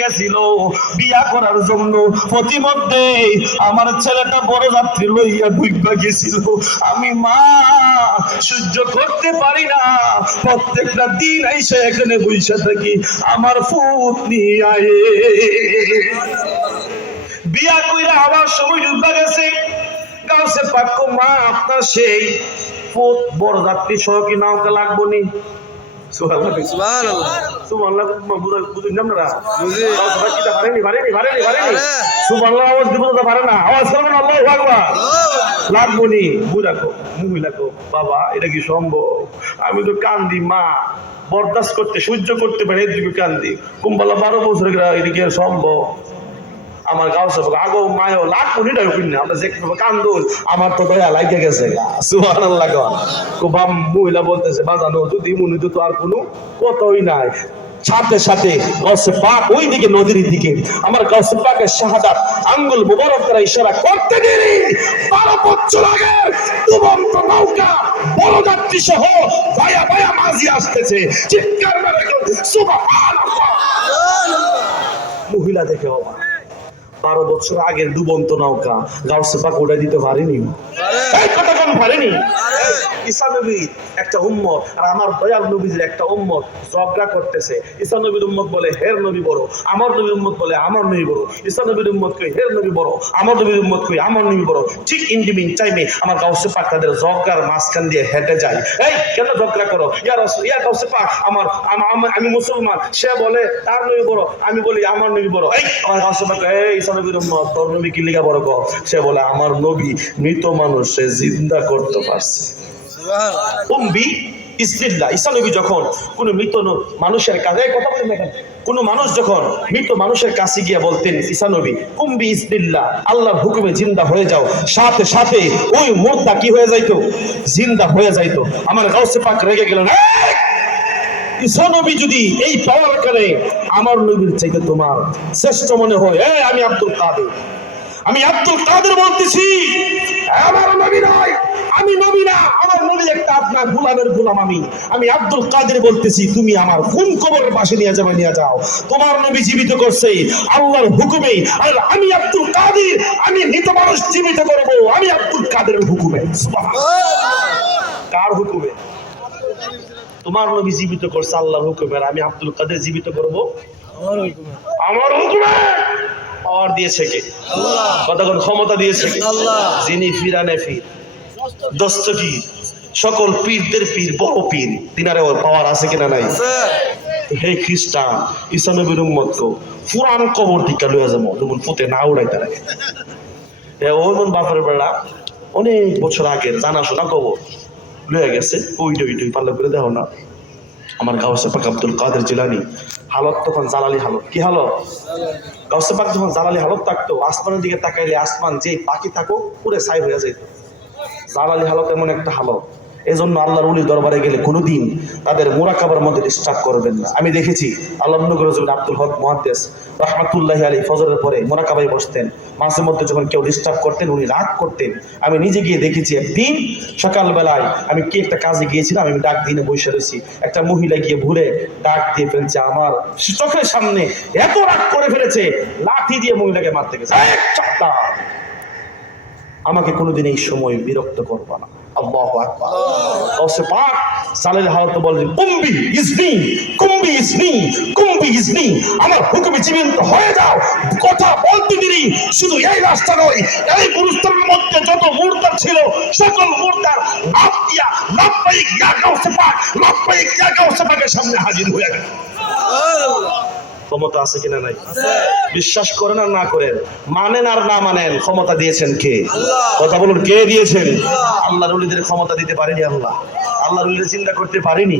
গেছিল বিয়া করার জন্য, প্রতিমধ্যে আমার ছেলেটা বড় যাত্রী লইয়া ঢুকবা গেছিল। আমি মা সহ্য করতে পারি না, প্রত্যেকটা দিন আইসা এখানে বইসা থাকি, আমার ফুট নিয়ে আয়। বিয়া কইরা আবার সময় ঢুকবা গেছে, গাছে পাক মা আপনার সেই ফুট বড় যাত্রী সহ কি নাওকে লাগবো নি? বাবা এটা কি সম্ভব? আমি তো কান্দি মা, বরদাস্ত করতে সহ্য করতে পারি, এদিকে কান্দি। কুম্বালা 12 বছর এদিকে সম্ভব? আমার গাও সব আগো মায়ও লাখ কোটিটা কিনে আমরা যে কান্দুন, আমার তো দয়া লাগে গেছে। সুবহানাল্লাহ। কুবাম মহিলা বলতেছে বাজানো যদি মনে তো আর কোনো কথাই নাই। সাথে সাথে গাউসে পাক ওই দিকে নদীর দিকে, আমার গাউসে পাকের শাহাদাত আঙ্গুল মুবারক দ্বারা ইশারা করতে দেরি 12 বছর আগে ডুবন্ত নৌকা বড় যাত্রী সহ ভায়া ভায়া মাঝি আসতেছে, চিৎকার মেরে সুবহানাল্লাহ। মহিলা দেখে অবাক, 12 বছর আগের ডুবন্ত নৌকা গাউসে পাক উড়াই দিতে পারেনি, কতক্ষণ পারেনি। ঈসা নবী একটা উম্মত আর আমার দয়াল নবীর একটা উম্মত ঝগড়া করতেছে। ঈসা নবীর উম্মত বলে হের নবী বড়, আমার নবীর উম্মত বলে আমার নবী বড়। ঈসা নবীর উম্মত কই হের নবী বড়, আমার নবীর উম্মত কই আমার নবী বড়। ঠিক ইন বিটুইন টাইমে আমার গাউসে পাক তাদের ঝগড়ার মাঝখান দিয়ে হেঁটে যায়। এই কেন ঝগড়া করো? ইয়া রাসূল, ইয়া গাউসে পাক, আমি মুসলমান, সে বলে তার নবী বড়, আমি বলি আমার নবী বড়। এই আমার গাউসে পাক, এই ঈসা নবীর উম্মত তোর নবী কি লিগা বড় কও? সে বলে আমার নবী মৃত মানুষ সে জিন্দা করতে পারছে। ঈসা নবী যখন কোন মৃত মানুষের কাছে কথা বলেন না, কোন মানুষ যখন মৃত মানুষের কাছে গিয়ে বলতেন ঈসা নবী কুম্বি ইসবিল্লাহ, আল্লাহর হুকুমে জিন্দা হয়ে যাও, সাথে সাথে ওই মুর্দা কি হয়ে যাইতো? জিন্দা হয়ে যাইতো। আমার গাউসে পাক রেগে গেলেন, ঈসা নবী যদি এই পাওয়ার করে আমার নবীর চাইতে তোমার শ্রেষ্ঠ মনে হয়, আমি আব্দুল কাদের, আমি আব্দুল কাদের বলতেছি, আমার নবী নয়, আমি নবী না, আমার নবী একটা আপনার গোলামের গোলাম। আমি আব্দুল কাদের বলতেছি, তুমি আমার কোন কবরের পাশে নিয়ে যাবে, নিয়ে যাও। তোমার নবী জীবিত করছে আল্লাহর হুকুমে, আর আমি আব্দুল কাদের, আমি মৃত মানুষ জীবিত করব, আমি আব্দুল কাদের হুকুমে। কার হুকুমে? তোমার নবী জীবিত করছে আল্লাহর হুকুমে, আর আমি আব্দুল কাদের জীবিত করব আমার হুকুমে। আমার হুকুমে পাওয়ার দিয়েছে কে? আল্লাহ। কতক্ষণ ক্ষমতা দিয়েছে কে? আল্লাহ। যিনি ফিরানে ফির, দস্তগীর, সকল পীরদের পীর, বড় পীর, তিনারে পাওয়ার আছে কিনা নাই? হে খ্রিস্টান, ঈসা নবীর উম্মত কো পুরান কবর দিকে লইয়া যাবো, যেমন পুঁতে না উড়াই তারা। ওই মন বাপের বেলা অনেক বছর আগের জানাশোনা কবর লইয়া গেছে, ওইটাই পাল্লা করে দেখো না। আমার গাউসে পাক আব্দুল কাদের জিলানী হালত তখন জালালি হালত। কি হালত? গাউসে পাক যখন জালালি হালত থাকতো, আসমানের দিকে তাকাইলে আসমান যে পাখি থাকো পুরো ছাই হয়ে যেত। জালালি হালত এমন একটা হালত, এজন্য আল্লাহর ওলির দরবারে গেলে কোনোদিন তাদের মুরাকাবার মধ্যে ডিস্টার্ব করবেন না। আমি দেখেছি আল্লাহ নবী আব্দুল হক মুহাদ্দিস রাহমাতুল্লাহি আলাইহি ফজরের পরে মুরাকাবায় বসতেন, মাঝে মধ্যে যখন কেউ ডিস্টার্ব করতেন উনি রাগ করতেন। আমি নিজে গিয়ে দেখেছি, একদিন সকালবেলায় আমি কি একটা কাজে গিয়েছিলাম, আমি ডাক দিনে বসে রয়েছি, একটা মহিলা গিয়ে ভুলে ডাক দিয়ে ফেলছে, আমার চোখের সামনে এত রাগ করে ফেলেছে, লাঠি দিয়ে মহিলাকে মারতে গেছে। আমাকে কোনোদিন এই সময় বিরক্ত করবা না। আল্লাহু আকবার। গাউসে পাক সালের হালতে বলেন কুম্বি ইসনি, কুম্বি ইসনি, কুম্বি ইসনি, আমার হুকুমে জীবন্ত হয়ে যাও। কথা বলতে দেরি, শুধু এই রাস্তা নয়, এই গুরুস্থানের মধ্যে যত মুর্দা ছিল সকল মুর্দার লাফ দিয়া লাফাইক ইয়া গাউসে পাক, লাফাইক ইয়া গাউসে পাকের সামনে হাজির হয়ে গেল। ক্ষমতা আছে কিনা নাই? বিশ্বাস করেন আর না করেন, মানেন আর না মানেন, ক্ষমতা দিয়েছেন কে? কথা বলুন, কে দিয়েছেন? আল্লাহর ওলিদের ক্ষমতা দিতে পারেনি আল্লাহ, আল্লাহর ওলিদের চিন্তা করতে পারেনি।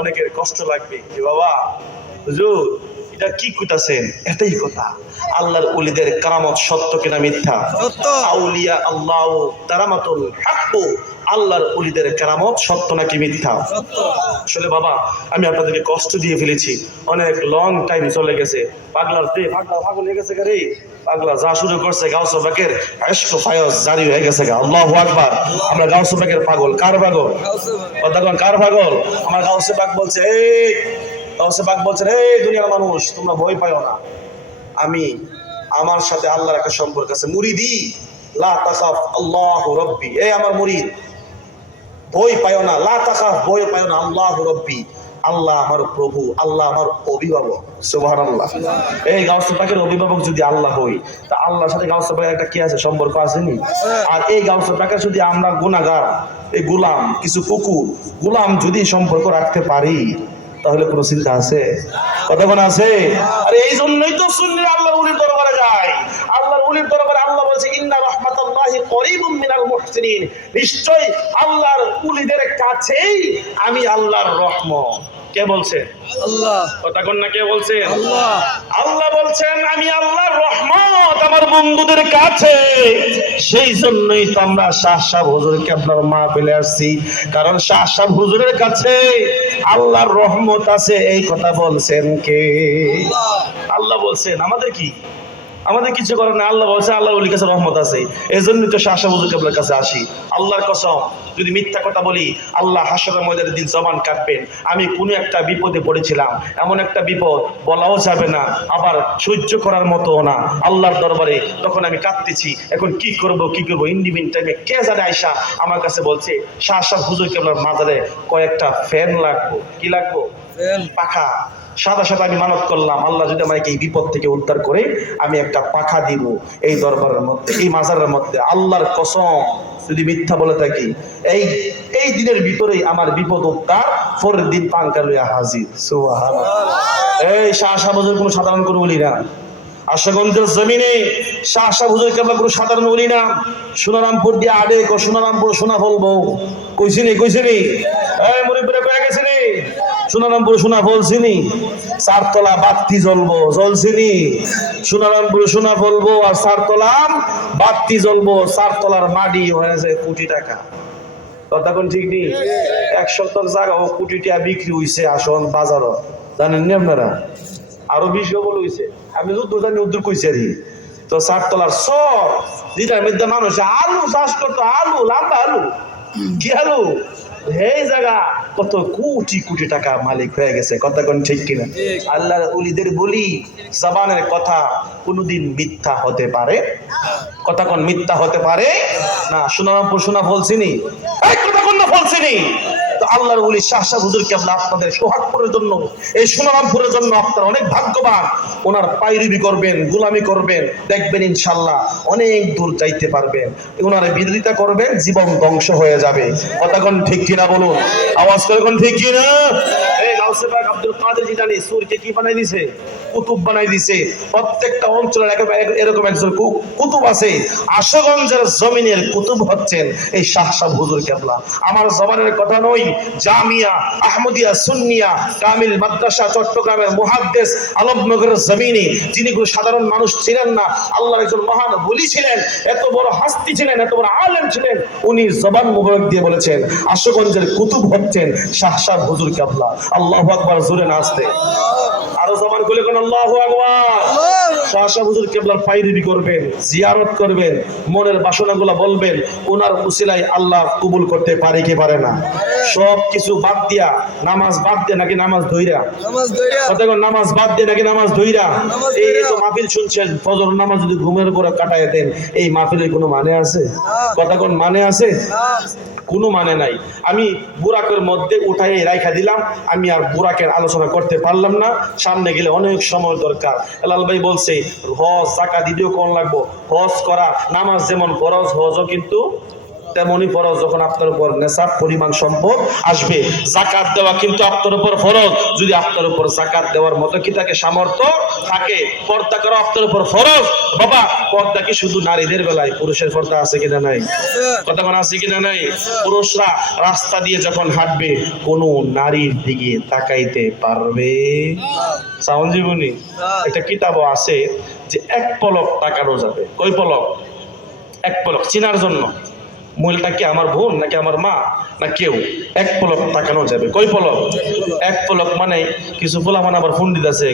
অনেকের কষ্ট লাগবে যে বাবা হুজুর এটা কি কইতাছেন, এটাই কথা। আল্লাহর ওলিদের কারামত সত্য কিনা মিথ্যা? আউলিয়া আল্লাহ কারামাতুল হক, আল্লাহর ওলিদের কারামত সত্য নাকি মিথ্যা? আসলে বাবা আমি আপনাদেরকে কষ্ট দিয়ে ফেলেছি, অনেক লং টাইম চলে গেছে। পাগলার দে পাগলা পাগল হয়ে গেছে রে, পাগলা যা শুরু করছে গাউসে পাকের ইশক ফায়জ জারি হয়ে গেছে। আল্লাহু আকবার। আমরা গাউসে পাকের পাগল। কার পাগল? কথা কোন কার পাগল? আমার গাউসে পাক বলছে, এই গাউসে পাক বলছেন, হে দুনিয়ার মানুষ, তোমরা ভয় পাও না, আমি আমার সাথে আল্লাহর একটা সম্পর্ক আছে। মুরিদি লা তাখাফ আল্লাহু রাব্বি, এই আমার মুরিদ ভয় পাও না, লা তাখাফ ভয় পাও না, আল্লাহু রাব্বি, আল্লাহ আমার প্রভু, আল্লাহ আমার অভিভাবক। সুবহানাল্লাহ। এই গাউসে পাকের অভিভাবক যদি আল্লাহ হই, তা আল্লাহর সাথে গাউসে পাকের একটা কি আছে, সম্পর্ক আসেনি? আর এই গাউসে পাকের যদি আমরা গুনাহগার, এই গোলাম, কিছু কুকুর গোলাম যদি সম্পর্ক রাখতে পারি, তাহলে কোনো চিন্তা আছে? কতক্ষণ আছে? আর এই জন্যই তো সুন্নি আল্লাহর ওলির দরবারে যায়। আল্লাহর ওলির দরবারে আল্লাহ বলছে, ইন্না রাহমাতাল্লাহি করিবুম মিনাল মুহসিনিন, নিশ্চয় আল্লাহর ওলিদের কাছেই আমি আল্লাহর রহমত। কে বলছে? আল্লাহ। কতক্ষণ না কে বলছে? আল্লাহ। আল্লাহ বলছেন, আমি আল্লাহর রহমত আমার বন্ধুদের কাছে। সেই জন্যই তো আমরা শাহ সাহেব হুজুরকে আপনার মাহফিলে আসছি, কারণ শাহ সাহেব হুজুরের কাছে আল্লাহর রহমত আছে। এই কথা বলছেন কে? আল্লাহ বলছেন। আমাদের কি? আমাদের কিছু করার না। আল্লাহ বলছে আল্লাহর ওলির কাছে রহমত আছে। এই জন্যই তো শাহ সাহেব হুজুর কেবলার কাছে আসি। আল্লাহর কসম, যদি মিথ্যা কথা বলি, আল্লাহ হাসরের ময়দানের দিন জবান কাটবেন। আমি কোনো একটা বিপদে পড়েছিলাম, এমন একটা বিপদ বলাও যাবে না, আবার সহ্য করার মতো না, আল্লাহর দরবারে তখন আমি কাঁদতেছি। এখন কি করব ইন্ডিমিন টাইমে কে জানে আয়সা আমার কাছে বলছে, শাহ সাহেব হুজুর কেবলার মাজারে কয়েকটা ফ্যান লাগবো। কি লাগবো? পাখা। সাদা সাদা আমি মানত করলাম, আল্লাহ যদি আমাকে এই বিপদ থেকে উদ্ধার করে, আমি একটা পাখা দিব এই দরবারের মধ্যে, এই মাজারের মধ্যে। আল্লাহর কসম, যদি মিথ্যা বলে থাকি, এই দিনের ভিতরেই আমার বিপদ উদ্ধার, পরের দিন পাঙ্কা লইয়া হাজির। সুবহানাল্লাহ। এই শাহ সাহেব হুজুর কোনো সাধারণ কোনো বলি না। আশুগঞ্জের জমিনে শাহ সাহেব হুজুর কেবলা কোনো সাধারণ বলি না। সোনারামপুর দিয়ে আড়ে সোনারামপুর সোনা ফলবো কইছিনি এই মুরিদরা কয়ে গেছিনি সোনারামপুর সোনা ফলছিনি, চারতলা বাতি জ্বলছিনি। সোনারামপুর সোনা ফলবো আর চারতলা বাতি জ্বলবো, চারতলার মাটি হয়েছে কোটি টাকা। কথা কোন ঠিক নেই? 1 শতক জায়গা ও কোটি টাকা বিক্রি হইছে আসন বাজারও, জানেন নি আপনারা? আরো 20 ডবল হইছে। আমি যুদ্ধ জানি উদ্যোগ কইছি আর তো। চারতলার সব যেটার মধ্যে মানুষ আলু চাষ করতো, আলু লাম্বা আলু, কি আলু, এই জায়গা কত কোটি কোটি টাকা মালিক হয়ে গেছে। কথা কোন ঠিক কিনা? আল্লাহর ওলিদের বলি, জবানের কথা কোনদিন মিথ্যা হতে পারে? কথা কোন মিথ্যা হতে পারে না? সোনারামপুর সোনা বলছিনি, কথা কোন না বলছিনি। তো আল্লাহর ওলি শাহ সাহেব হুজুর কেবলা আপনাদের সোহাগপুরের জন্য, এই সোনারামপুরের জন্য আপনারা অনেক ভাগ্যবান। ওনার পায়রিবি করবেন, গোলামি করবেন, দেখবেন ইনশাল্লাহ অনেক দূর যাইতে পারবেন। ওনার বিরোধিতা করবেন, জীবন ধ্বংস হয়ে যাবে। কথা কোন ঠিক কিনা বলুন? আওয়াজ করে কোন ঠিক কিনা? এই গাউসে পাক আব্দুল কাদের জিলানী সূরকে কি বানাই দিয়েছে? কুতুব বানাই দিয়েছে। প্রত্যেকটা অঞ্চলের এরকম একজন কুতুব আছে। আশুগঞ্জের জমিনের কুতুব হচ্ছেন এই শাহ সাহেব হুজুর কেবলা। আমার জবানের কথা নয়, জামিয়া আহমদিয়া সুন্নিয়া কামিল মাদ্রাসা চট্টগ্রামের মুহাদ্দিস আলমনগরের জমিনে, যিনি কোনো সাধারণ মানুষ ছিলেন না, আল্লাহর একজন মহান ওলি ছিলেন, এত বড় হাস্তি ছিলেন, এত বড় আলেম ছিলেন, উনি জবান মুবারক দিয়ে বলেছেন আশুগঞ্জের কুতুব হচ্ছেন শাহ সাহেব হুজুর কেবলা। আল্লাহু আকবার, জোরে না আসতে? আরো জবান খুলে কোন আল্লাহু আকবার। শাহ সাহেব হুজুর কেবলার পায়রিবি করবেন, জিয়ারত করবেন, মনের বাসনাগুলো বলবেন। ওনার উসিলায় আল্লাহ কবুল করতে পারে কি পারে না? সব কিছু বাদ দিয়া, নামাজ বাদ দিয়ে নাকি নামাজ ধইরা, নামাজ বাদ দিয়ে নাকি নামাজ ধইরা, এই তো মাহফিল শুনছেন, ফজর নামাজ যদি ঘুমের উপরে কাটায় দেন, এই মাহফিলের কোনো মানে আছে? কথা কোন মানে আছে? কোনো মানে নাই। আমি বুরাকের মধ্যে উঠাই রাইখা দিলাম, আমি আর বুরাকের আলোচনা করতে পারলাম না। সামনে গেলে অনেক সময় দরকার। হেলাল ভাই বলছে হজ যাকাত দিতেও কোন লাগবো, হজ করা নামাজ যেমন ফরজ, হজও কিন্তু তেমনই ফরজ। যখন আপনার উপর নেশাব পরিমাণ সম্পদ আসবে, যাকাত দেওয়া কিন্তু আপনার উপর ফরজ। যদি আপনার উপর যাকাত দেওয়ার মতো কি থাকে, সামর্থ্য থাকে, পর্দা করা আপনার উপর ফরজ। বাবা, পর্দা কি শুধু নারীদের বেলায়? পুরুষের পর্দা আছে কিনা নাই? কথা কোন আছে কিনা নাই? পুরুষরা রাস্তা দিয়ে যখন হাঁটবে, কোনো নারীর দিকে তাকাইতে পারবে? সাউন্ড জীবনী একটা কিতাবও আছে যে 1 পলক তাকানো যাবে। কয় পলক? 1 পলক। চিনার জন্য মহিলাটা কি আমার বোন নাকি আমার মা না কেউ, 1 পলক তাকানো যাবে। কয় পলক? 1 পলক। মানে কিছু পোলা মানে আবার ফোন দিতেছে,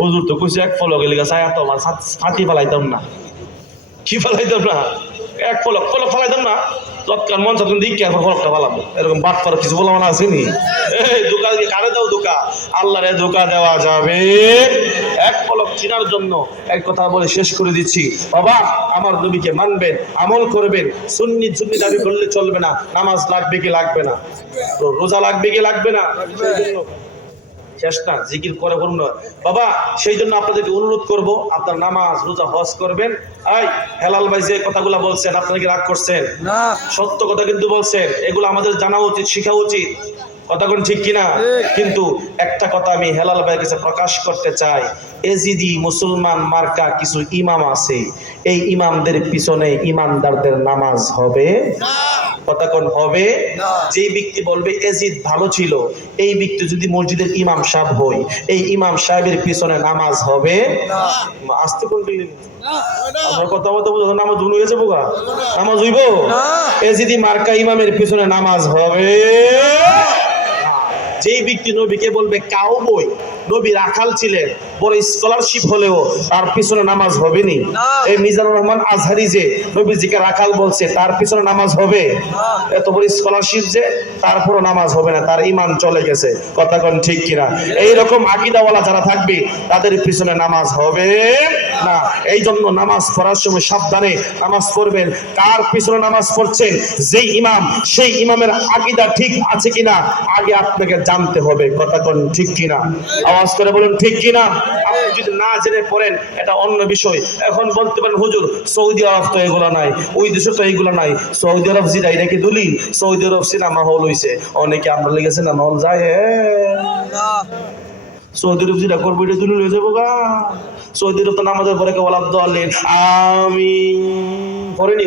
হুজুর তো কইছে 1 পলক, এলিগা চাই তো আমার ফাটি ফেলাইতাম না। কি ফেলাইতাম না? এক পলক ফেলাই দেন না, তৎকাল মন চাতুন দিক আর ফলকটা ফালাবো, এরকম বাদ করা কিছু বলা মানে আসেনি। এই ধোকা দিয়ে কারে দাও ধোকা, আল্লাহরে ধোকা দেওয়া যাবে। এক পলক চিনার জন্য এক কথা বলে শেষ করে দিচ্ছি। বাবা, আমার নবীকে মানবেন, আমল করবেন। সুন্নি দাবি করলে চলবে না। নামাজ লাগবে কি লাগবে না, রোজা লাগবে কি লাগবে না, শেষ না, জিকির করে করুন না বাবা। সেই জন্য আপনাদেরকে অনুরোধ করব, আপনার নামাজ রোজা হজ করবেন। এই হেলাল ভাই যে কথাগুলো বলছেন, আপনারা কি রাগ করছেন না? সত্য কথা কিন্তু বলছেন, এগুলো আমাদের জানা উচিত, শেখা উচিত, কথা কোন ঠিক কিনা? কিন্তু একটা কথা আমি হেলাল ভাইয়ের কাছে প্রকাশ করতে চাই, এজিদি মুসলমান মার্কা কিছু ইমাম আছে, এই ইমামদের পিছনে ইমানদারদের নামাজ হবে না। কথা কোন হবে না। যেই ব্যক্তি বলবে এজিদ ভালো ছিল, এই ব্যক্তি যদি মসজিদের ইমাম সাহেব হয়, এই ইমাম সাহেবের পিছনে নামাজ হবে না। আসতে কোন দিলেন আমরা কথা বলতে বলতে নামাজ ভুল হয়েছে বোকা, নামাজ হইব না। এজিদি মার্কা ইমামের পিছনে নামাজ হবে। যেই ব্যক্তি নবীকে বলবে কাউবই, নবী রাখাল ছিলেন, বড় স্কলারশিপ হলেও তার পিছনে নামাজ হবে নি। এই মিজানুর রহমান আজহারি যে নবীজিকে রাখাল বলছে, তার পিছনে নামাজ হবে? এত বড় স্কলারশিপ যে, তারপরও নামাজ হবে না, তার ঈমান চলে গেছে। কথা কোন ঠিক কিনা? এইরকম আকীদাওয়ালা যারা থাকবে, তাদের পিছনে নামাজ হবে না। এই জন্য নামাজ পড়ার সময় সাবধানে নামাজ পড়বেন। কার পিছনে নামাজ পড়ছেন, যেই ইমাম, সেই ইমামের আকীদা ঠিক আছে কিনা আগে আপনাকে জানতে হবে। কথা কোন ঠিক কিনা? আওয়াজ করে বলুন ঠিক কিনা। আপনি যদি না জেনে পড়েন, এটা অন্য বিষয়। এখন বলতে পারেন হুজুর সৌদি আরব তো এগুলো নাই, ওই দেশে তো এইগুলো নাই। সৌদি আরব যেটা, এটা কি দলিল? সৌদি আরব সিনেমা হল হইছে, অনেকে আমরা লেগে সিনেমা হল যায়, সৌদি আরব যেটা করবো এটা দলিল হয়ে যাবো গা। সৌদি আরব তো নামাজের পরে কেবল আল্লাহ আমি পড়েনি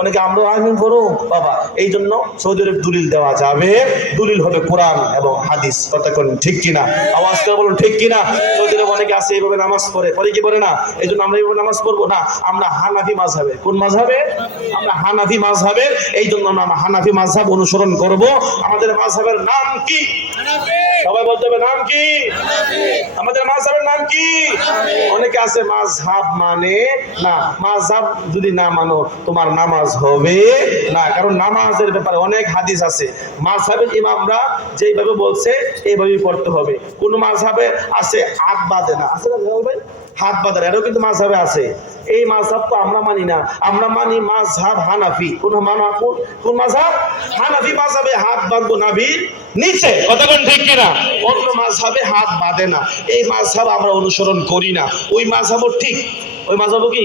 অনেকে, আমরা আমিন করো বাবা। এই জন্য সৌদি আরব দলিল দেওয়া যাবে, দলিল হবে কোরআন এবং হাদিস। কথা কোন ঠিক কিনা? আওয়াজ করে বলুন ঠিক কিনা। সৌদি আরব অনেকে আছে এইভাবে নামাজ পড়ে কি পড়ে না, এই জন্য আমরা এইভাবে নামাজ পড়বো না। আমরা হানাফি মাযহাবে, কোন মাযহাবে? আমরা হানাফি মাযহাবে। এই জন্য আমরা হানাফি মাযহাব অনুসরণ করব। আমাদের মাযহাবের নাম কি? সবাই বলতে হবে নাম কি? আমাদের মাযহাবের নাম কি? অনেকে আছে মাযহাব মানে না, মাযহাব যদি না মানো তোমার নামাজ হবে না, কারণ নামাজের ব্যাপারে অনেক হাদিস আছে। মাযহাবের ইমামরা যেইভাবে বলছে এইভাবেই পড়তে হবে। কোন মাযহাবে আছে হাত বাঁধে না, আছে না ভাই, হাত বাঁধে না, এটাও কিন্তু মাযহাবে আছে। এই মাযহাব তো আমরা মানি না, আমরা মানি মাযহাব হানাফি। কোন মাযহাব? হানাফি মাযহাবে হাত বাঁধবো নাভির নিচে। কথা কোন ঠিক কিনা? অন্য মাযহাবে হাত বাঁধে না, এই মাযহাব আমরা অনুসরণ করি না। ওই মাযহাবও ঠিক, ওই মাযহাবও কি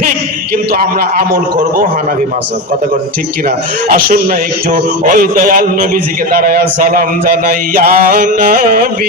ঠিক, কিন্তু আমরা আমল করব হানাফি মাযহাব। কথা কোন ঠিক কিনা? আসুন না একটু ওই দয়াল নবীজিকে দাঁড়ায়া সালাম জানাই, ইয়া নবী।